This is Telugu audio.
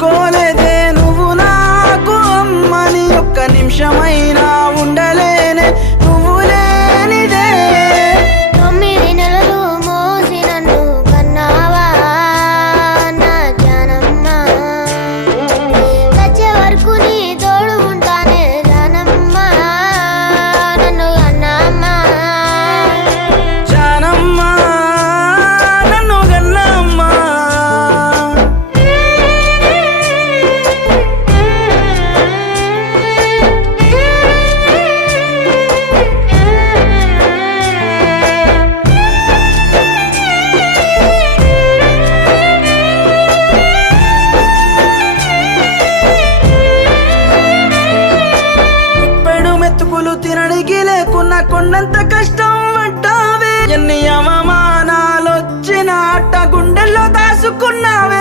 అనుకోలేదే నువ్వు నాకు అమ్మని ఒక్క నిమిషమైనా ఉండలేనే నువ్వు లేనిదే 9 నెలలు మోసి నన్ను కన్నావా నా జానమ్మ చచ్చే వరకు నీ తోడు ఉంటానే జానమ్మ నన్ను కన్నమ్మ జానమ్మ నన్ను గన్నమ్మ గుప్పెడు మెతుకులు తినడానికి లేకున్నా కొండంత కష్టం పడ్డావే ఎన్ని అవమానాలొచ్చిన అట్ట గుండెల్లో దాసుకున్నావే